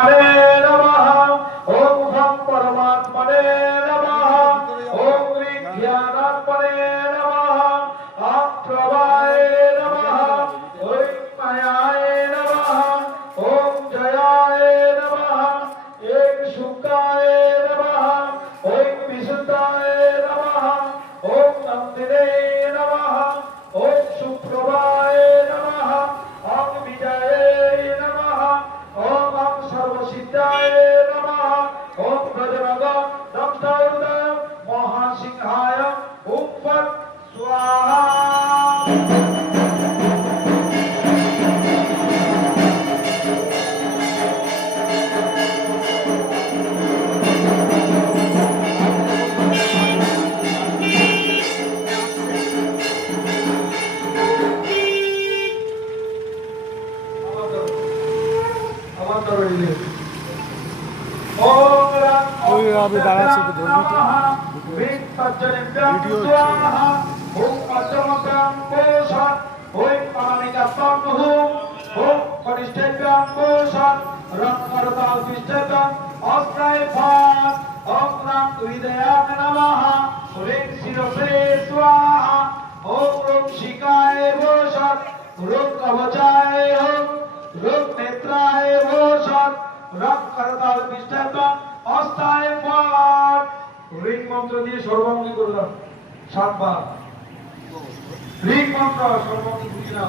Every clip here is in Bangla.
नमः ओम ब्रह्म परमात्मने नमः ओम विज्ञानात्मने नमः ओम प्रभाय नमः ओम मायाय नमः ओम जयाय नमः ओम शुक्राय नमः ओम विशुद्धाय नमः ओम नंदिने नमः ओम सुप्रभाय नमः ओम विजये नमः ओम सर्वसिद्धाय नमः ओम गजनग दंष्टायुधाय महासिंहाय ओम फट स्वाहा अभी दादा से ঋং মন্ত্র দিয়ে সর্বাঙ্গী করলাম 7 বার ঋং মন্ত্র সর্বাঙ্গী বুঝি না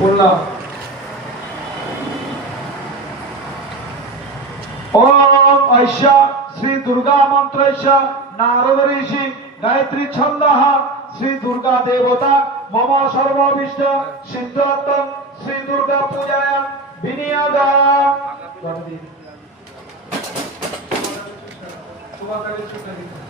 বললাম ओम ऐशा श्री दुर्गा मंत्र ऐशा नारद ऋषि गायत्री छंदः श्री दुर्गा देवता मम सर्वविष्ट सिद्धार्थं श्री दुर्गा पूजायां विनियोगा शुभाकांक्षी